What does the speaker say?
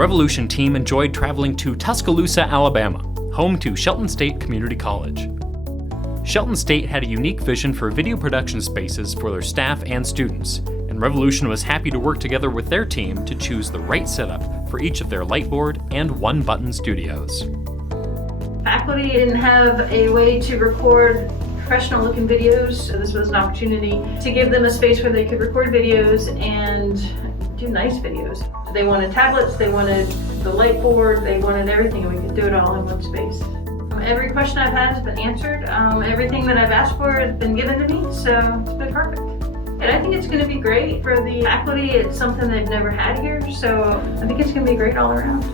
Revolution team enjoyed traveling to Tuscaloosa, Alabama, home to Shelton State Community College. Shelton State had a unique vision for video production spaces for their staff and students, and Revolution was happy to work together with their team to choose the right setup for each of their Lightboard and one-button studios. Faculty didn't have a way to record professional looking videos, so this was an opportunity to give them a space where they could record videos and do nice videos. They wanted tablets, they wanted the Lightboard, they wanted everything, and we could do it all in one space. Every question I've had has been answered. Everything that I've asked for has been given to me, so it's been perfect. And I think it's going to be great for the faculty. It's something they've never had here, so I think it's going to be great all around.